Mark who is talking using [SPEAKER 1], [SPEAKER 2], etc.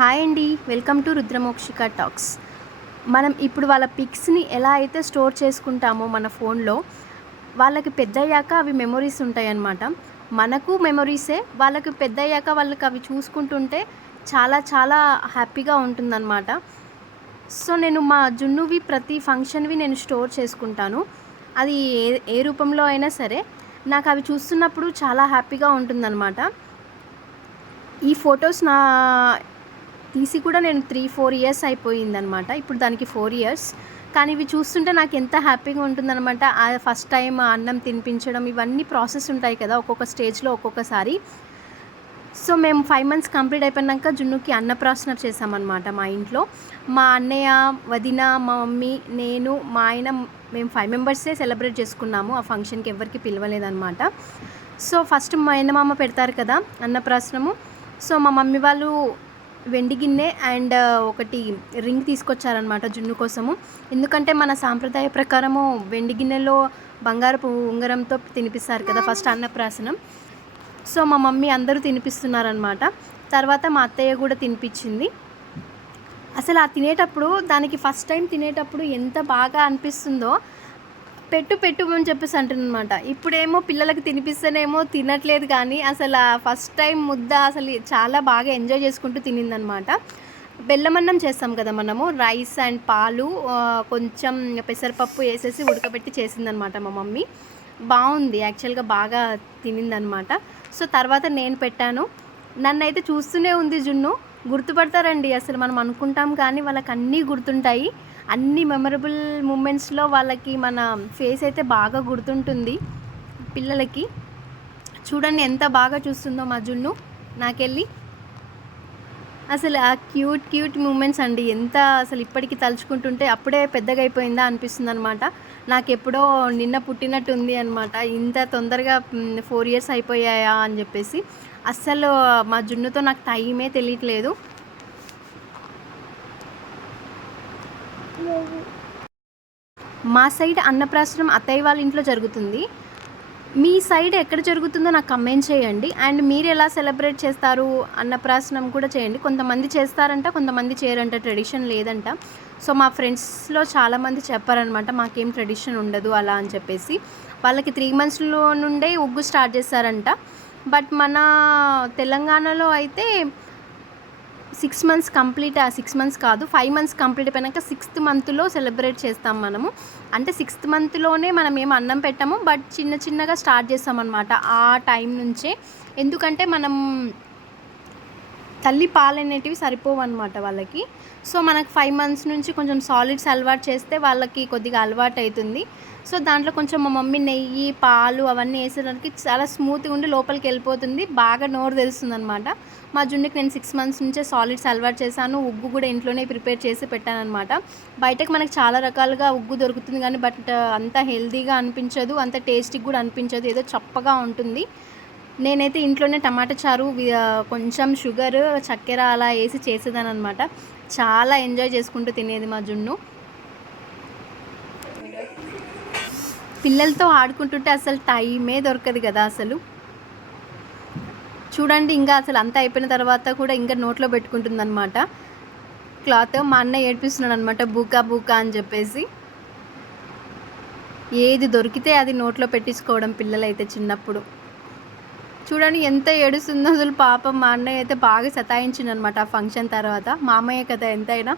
[SPEAKER 1] Hi అండి. Welcome to Rudramokshika talks. మనం ఇప్పుడు వాళ్ళ పిక్స్ని ఎలా అయితే స్టోర్ చేసుకుంటామో మన ఫోన్లో వాళ్ళకి పెద్దయ్యాక అవి మెమొరీస్ ఉంటాయి అన్నమాట మనకు మెమొరీసే వాళ్ళకి పెద్దయ్యాక వాళ్ళకి అవి చూసుకుంటుంటే చాలా చాలా హ్యాపీగా ఉంటుందన్నమాట. సో నేను మా జున్నువి ప్రతి ఫంక్షన్వి నేను స్టోర్ చేసుకుంటాను. అది ఏ ఏ రూపంలో అయినా సరే నాకు అవి చూస్తున్నప్పుడు చాలా హ్యాపీగా ఉంటుందన్నమాట. ఈ ఫొటోస్ నా తీసి కూడా నేను త్రీ ఫోర్ ఇయర్స్ అయిపోయిందనమాట. ఇప్పుడు దానికి ఫోర్ ఇయర్స్ కానీ ఇవి చూస్తుంటే నాకు ఎంత హ్యాపీగా ఉంటుందన్నమాట ఆ ఫస్ట్ టైం అన్నం తినిపించడం ఇవన్నీ ప్రాసెస్ ఉంటాయి కదా ఒక్కొక్క స్టేజ్లో ఒక్కొక్కసారి. సో మేము ఫైవ్ మంత్స్ కంప్లీట్ అయిపోయినాక జున్నుకి అన్నప్రాసన చేసామన్నమాట మా ఇంట్లో. మా అన్నయ్య వదిన మా మమ్మీ నేను మా ఆయన మేము ఫైవ్ మెంబర్సే సెలబ్రేట్ చేసుకున్నాము. ఆ ఫంక్షన్కి ఎవరికి పిలవలేదన్నమాట సో ఫస్ట్ మా మామ పెడతారు కదా అన్నప్రాసనము సో మా మమ్మీ వాళ్ళు వెండి గిన్నె అండ్ ఒకటి రింగ్ తీసుకొచ్చారనమాట జున్ను కోసము. ఎందుకంటే మన సాంప్రదాయ ప్రకారము వెండి గిన్నెలో బంగారపు ఉంగరంతో తినిపిస్తారు కదా ఫస్ట్ అన్నప్రాసనం. సో మా మమ్మీ అందరూ తినిపిస్తున్నారనమాట తర్వాత మా అత్తయ్య కూడా తినిపించింది. అసలు ఆ తినేటప్పుడు దానికి ఫస్ట్ టైం తినేటప్పుడు ఎంత బాగా అనిపిస్తుందో పెట్టు పెట్టు అని చెప్పేసి అంటున్నమాట ఇప్పుడేమో పిల్లలకు తినిపిస్తేనేమో తినట్లేదు కానీ అసలు ఫస్ట్ టైం ముద్ద అసలు చాలా బాగా ఎంజాయ్ చేసుకుంటూ తినిందనమాట బెల్లమన్నం చేస్తాం కదా మనము రైస్ అండ్ పాలు కొంచెం పెసరపప్పు వేసేసి ఉడకబెట్టి చేసిందనమాట మా మమ్మీ. బాగుంది యాక్చువల్గా బాగా తినిందనమాట సో తర్వాత నేను పెట్టాను. నన్ను అయితే చూస్తూనే ఉంది జున్ను. గుర్తుపడతారండి. అసలు మనం అనుకుంటాం కానీ వాళ్ళకి అన్నీ గుర్తుంటాయి. అన్ని మెమరబుల్ మూమెంట్స్లో వాళ్ళకి మన ఫేస్ అయితే బాగా గుర్తుంటుంది పిల్లలకి. చూడండి ఎంత బాగా చూస్తుందో మా జున్ను. నాకెళ్ళి. అసలు ఆ క్యూట్ క్యూట్ మూమెంట్స్ అండి. ఎంత అసలు ఇప్పటికీ తలుచుకుంటుంటే అప్పుడే పెద్దగా అయిపోయిందా అనిపిస్తుంది అనమాట నాకు ఎప్పుడో నిన్న పుట్టినట్టు ఉంది అనమాట ఇంత తొందరగా ఫోర్ ఇయర్స్ అయిపోయాయా అని చెప్పేసి. అస్సలు మా జున్నుతో నాకు టైమే తెలియట్లేదు. మా సైడ్ అన్నప్రాసనం అత్తయ్య వాళ్ళ ఇంట్లో జరుగుతుంది. మీ సైడ్ ఎక్కడ జరుగుతుందో నాకు కమెంట్ చేయండి. అండ్ మీరు ఎలా సెలబ్రేట్ చేస్తారు? అన్నప్రాసనం కూడా చేయండి. కొంతమంది చేస్తారంట కొంతమంది చేయరంట. ట్రెడిషన్ లేదంట. సో మా ఫ్రెండ్స్లో చాలామంది చెప్పారనమాట మాకేం ట్రెడిషన్ ఉండదు అలా అని చెప్పేసి. వాళ్ళకి త్రీ మంత్స్లో నుండే ఉగ్గు స్టార్ట్ చేస్తారంట. బట్ మన తెలంగాణలో అయితే six months complete six months కాదు ఫైవ్ మంత్స్ కంప్లీట్ అయిపోయాక సిక్స్త్ మంత్లో సెలబ్రేట్ చేస్తాం మనము. అంటే సిక్స్త్ మంత్లోనే మనం ఏం అన్నం పెట్టాము బట్ చిన్న చిన్నగా స్టార్ట్ చేస్తాం అనమాట ఆ టైం నుంచే. ఎందుకంటే మనం తల్లి పాలు అనేటివి సరిపోవు అనమాట వాళ్ళకి. సో మనకు ఫైవ్ మంత్స్ నుంచి కొంచెం సాలిడ్స్ అలవాటు చేస్తే వాళ్ళకి కొద్దిగా అలవాటు అవుతుంది సో దాంట్లో కొంచెం మా మమ్మీ నెయ్యి పాలు అవన్నీ వేసేదానికి చాలా స్మూత్గా ఉండి లోపలికి వెళ్ళిపోతుంది. బాగా నోరు తెలుస్తుంది అనమాట మా జున్నుకి నేను సిక్స్ మంత్స్ నుంచే సాలిడ్స్ అలవాటు చేశాను. ఉగ్గు కూడా ఇంట్లోనే ప్రిపేర్ చేసి పెట్టాను అనమాట బయటకు మనకు చాలా రకాలుగా ఉగ్గు దొరుకుతుంది కానీ బట్ అంత హెల్దీగా అనిపించదు అంత టేస్టీగా కూడా అనిపించదు. ఏదో చప్పగా ఉంటుంది. నేనైతే ఇంట్లోనే టమాటా చారు కొంచెం షుగర్ చక్కెర అలా వేసి చేసేదాని అనమాట చాలా ఎంజాయ్ చేసుకుంటూ తినేది మా జున్ను. పిల్లలతో ఆడుకుంటుంటే అసలు టైమే దొరకదు కదా అసలు. చూడండి ఇంకా అసలు అంతా అయిపోయిన తర్వాత కూడా ఇంకా నోట్లో పెట్టుకుంటుంది అనమాట క్లాత్ మా అన్న ఏడిపిస్తున్నాడు అనమాట బూకా బూకా అని చెప్పేసి. ఏది దొరికితే అది నోట్లో పెట్టించుకోవడం పిల్లలైతే చిన్నప్పుడు. చూడండి ఎంత ఏడుస్తుందో అసలు పాపం మా అన్నయ్య అయితే బాగా సతాయించింది అనమాట ఆ ఫంక్షన్ తర్వాత. మా అమ్మయ్య కథ ఎంతైనా.